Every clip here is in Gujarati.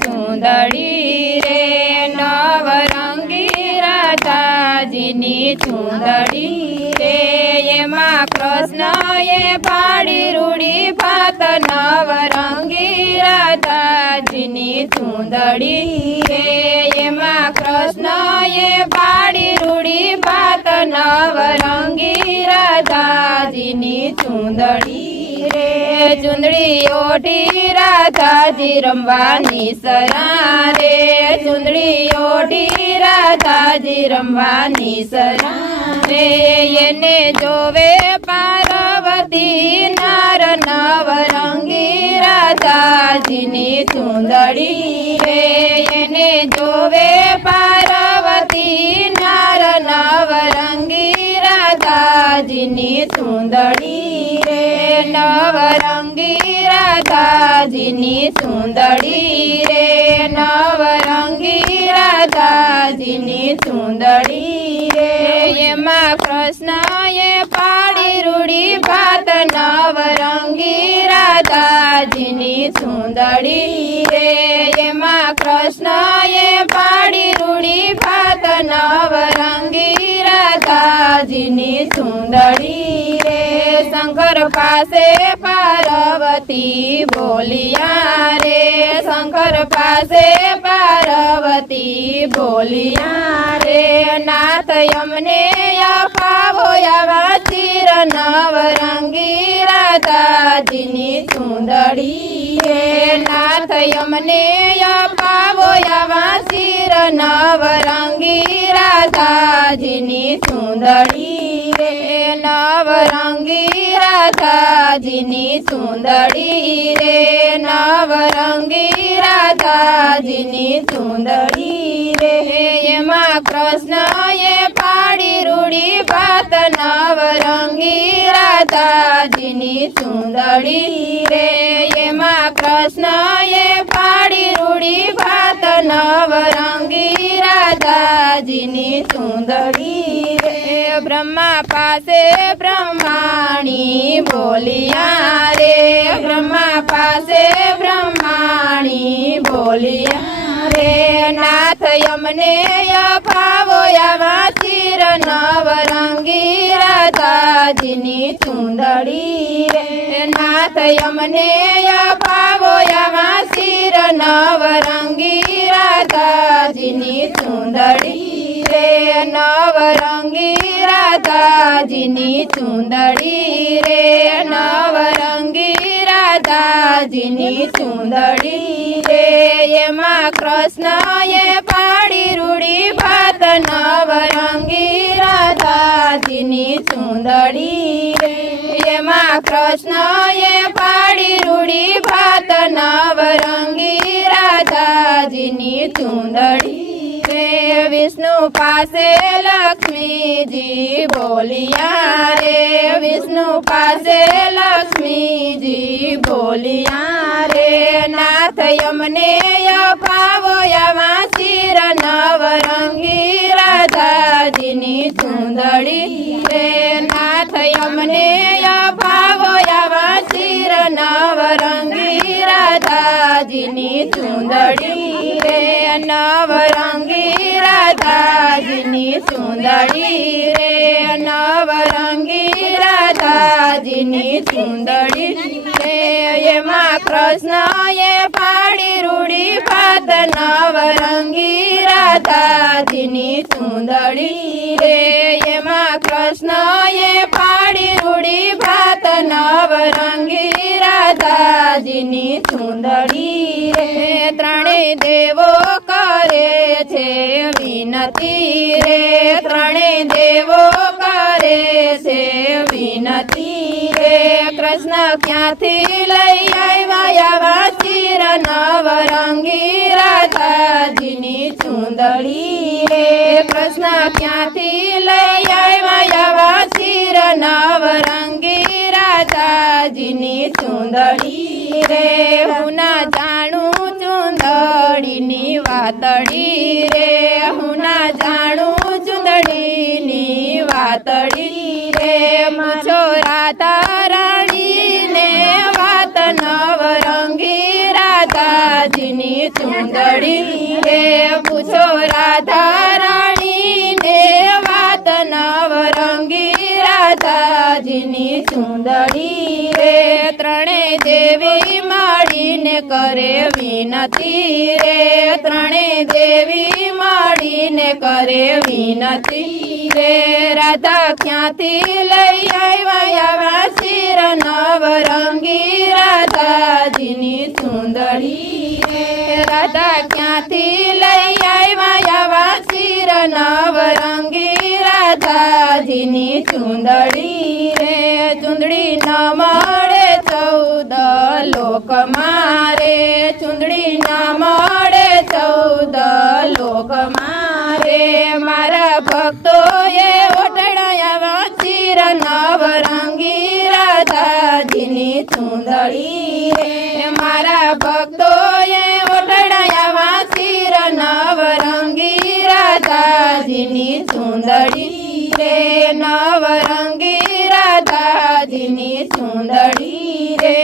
ચૂંદડી રે નવરંગી રાધાજીની ચૂંદડી રે એમાં કૃષ્ણએ પાડી રૂડી ભાત નવરંગી રાધાજીની ચૂંદડી રે એમાં કૃષ્ણએ પાડી રૂડી ભાત નવરંગી રાધાજીની ચૂંદડી રે ચૂંદડી ઓઢી રાધાજી રમવાની સરા રે ચૂંદડી ઓઢી રાધાજી રમવાની સરા રે એને જોવે પાર્વતી નાર નવરંગી રાધાજીની ચૂંદડી રે એને જોવે પાર્વતી નાર નવરંગી રાધાજીની ચૂંદડી રે નવરંગી રાધાજીની ચૂંદડી રે નવરંગી રાધાજીની ચૂંદડી રે એમાં કૃષ્ણએ પાડી રૂડી ભાત નવરંગી રાધાજીની ચૂંદડી રે એમાં કૃષ્ણએ પાડી રૂડી ભાત નવરંગી રાધાજીની ચૂંદડી રે શંકર પાસે પાર્વતી બોલિયા રે શંકર પાસે પાર્વતી બોલિયા રે નાથ અમને અપાવો આવા ચિર નવરંગી રાધાજીની ચૂંદડી રે નાથ અમને અપાવો આવા ચિર નવરંગી રાધાજીની ચૂંદડી રે નવરંગી રાધાજીની ચૂંદડી રે નવરંગી રાધાજીની ચૂંદડી રે એમાં કૃષ્ણએ પાડી રૂડી ભાત નવરંગી રાધાજીની ચૂંદડી રે એમાં કૃષ્ણએ પાડી રૂડી ભાત નવરંગી રાધાજીની ચૂંદડી રે બ્રહ્મા પાસે બ્રહ્માણી બોલિયા રે બ્રહ્મા પાસે બ્રહ્માણી બોલિયા રે નાથ અમને અપાવો આવા ચિર નવરંગી રાધાજીની ચૂંદડી રે નાથ અમને અપાવો આવા ચિર નવરંગી રાધાજીની ચૂંદડી રે નવરંગી રાધાજીની ચૂંદડી રે નવરંગી રાધાજીની ચૂંદડી રે એમાં કૃષ્ણએ પાડી રૂડી ભાત નવરંગી રાધાજીની ચૂંદડી રે એમાં કૃષ્ણએ પાડી રૂડી ભાત નવરંગી રાધાજીની ચૂંદડી રે વિષ્ણુ પાસે લક્ષ્મીજી બોલિયા રે વિષ્ણુ પાસે લક્ષ્મીજી બોલિયા રે નાથ અમને અપાવો આવા ચિર નવરંગી રાધાજીની ચૂંદડી રે નાથ અમને અપાવો આવા ચિર નવરંગી રાધાજીની ચૂંદડી રે નવરંગી રાધાજીની ચૂંદડી રે નવરંગી રાધાજીની ચૂંદડી રે એમાં કૃષ્ણએ પાડી રૂડી ભાત નવરંગી રાધાજીની ચૂંદડી રે એમાં કૃષ્ણએ પાડી રૂડી ભાત નવરંગી રાધાજીની ચૂંદડી રે ત્રણેય દેવો કરે છે વિનતી રે ત્રણેય દેવો કરે છે વિનતી રે કૃષ્ણ ક્યાંથી લઈ આવ્યા આવા ચિર નવરંગી રાધાજીની ચૂંદડી રે કૃષ્ણ ક્યાંથી લઈ આવ્યા આવા ચિર નવરંગી રાધાજીની ચૂંદડી રે હું ના જાણું ચૂંદડીની વાતડી રે હું ના જાણું ચૂંદડીની વાતડી રે પૂછો રાધા રાણીને વાત નવરંગી રાધાજીની ચૂંદડી રે પૂછો રાધા રાણી ને વાત નવરંગી રાધાજીની ચૂંદડી રે ત્રણે દેવી મળીને કરે વિનતી રે ત્રણે દેવી મળીને કરે વિનતી રે રાધા ક્યાંથી લઈ આવ્યા શિર નવરંગી રાધાજીની ચૂંદડી રે રાધા ક્યાંથી લઈ આવ્યા શિર નવરંગી રાધાજીની ચૂંદડી રે ચૂંદડી ન મળે 14 લોકમાં રે ચૂંદડી ન મળે 14 લોકમાં રે મારા ભક્તોએ ઓઢણાયા શિર નવરંગી રાધાજીની ચૂંદડી રે મારા ભક્તોએ ઓઢણાયા શિર નવરંગી રાધાજીની ચૂંદડી રે નવરંગી રાધાજીની ચૂંદડી રે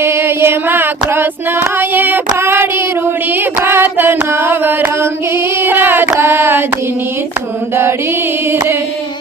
એમાં કૃષ્ણએ પાડી રૂડી ભાત નવરંગી રાધાજીની ચૂંદડી રે